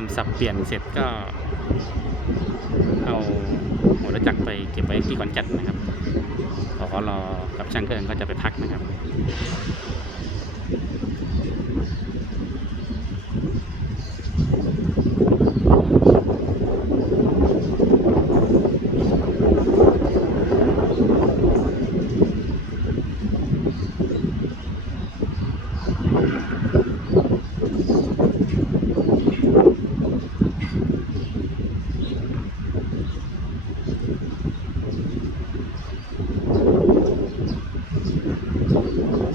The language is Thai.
ทำสับเปลี่ยนเสร็จก็เอาหัวรถจักรไปเก็บไว้ที่ขอนแก่นนะครับพอรอกับช่างเครื่องก็จะไปพักนะครับ